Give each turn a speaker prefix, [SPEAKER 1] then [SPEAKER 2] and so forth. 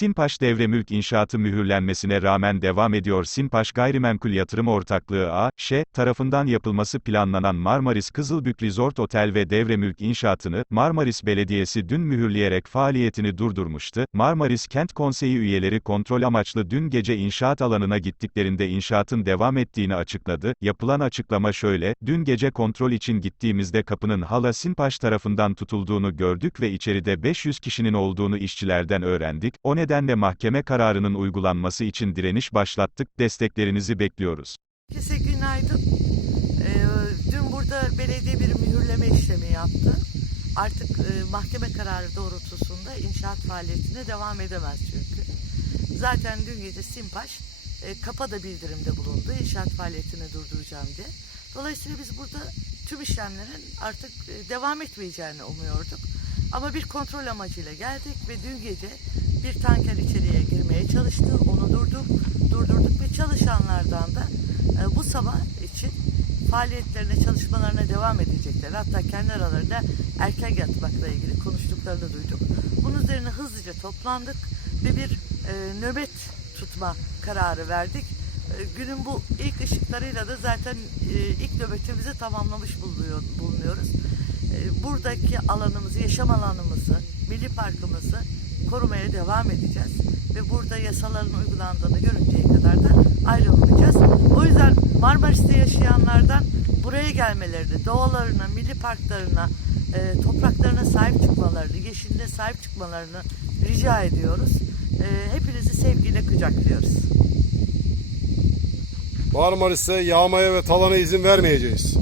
[SPEAKER 1] Sinpaş Devremülk İnşaatı mühürlenmesine rağmen devam ediyor. Sinpaş Gayrimenkul Yatırım Ortaklığı A.Ş. tarafından yapılması planlanan Marmaris Kızılbük Resort Otel ve Devremülk İnşaatını, Marmaris Belediyesi dün mühürleyerek faaliyetini durdurmuştu. Marmaris Kent Konseyi üyeleri kontrol amaçlı dün gece inşaat alanına gittiklerinde inşaatın devam ettiğini açıkladı. Yapılan açıklama şöyle, dün gece kontrol için gittiğimizde kapının hala Sinpaş tarafından tutulduğunu gördük ve içeride 500 kişinin olduğunu işçilerden öğrendik. O nedenle mahkeme kararının uygulanması için direniş başlattık. Desteklerinizi bekliyoruz.
[SPEAKER 2] Herkese günaydın. Ee, dün burada belediye bir mühürleme işlemi yaptı. Artık e, mahkeme kararı doğrultusunda inşaat faaliyetine devam edemez çünkü. Zaten dün gece Simpaş e, kapa da bildirimde bulundu inşaat faaliyetini durduracağım diye. Dolayısıyla biz burada tüm işlemlerin artık e, devam etmeyeceğini umuyorduk. Ama bir kontrol amacıyla geldik ve dün gece bir girmeye çalıştı. Onu durduk, durdurduk ve çalışanlardan da e, bu sabah için faaliyetlerine, çalışmalarına devam edecekler. Hatta kendi aralarında erken yatmakla ilgili konuştuklarını duyduk. Bunun üzerine hızlıca toplandık ve bir e, nöbet tutma kararı verdik. E, günün bu ilk ışıklarıyla da zaten e, ilk nöbetimizi tamamlamış bulunuyor, bulunuyoruz. E, buradaki alanımızı, yaşam alanımızı, milli parkımızı korumaya devam edeceğiz. Ve burada yasaların uygulandığını görünceye kadar da ayrılmayacağız. O yüzden Marmaris'te yaşayanlardan buraya gelmelerini, doğalarına, milli parklarına, e, topraklarına sahip çıkmalarını, yeşiline sahip çıkmalarını rica ediyoruz. E, hepinizi sevgiyle kucaklıyoruz.
[SPEAKER 3] Marmaris'e yağmaya ve talana izin vermeyeceğiz.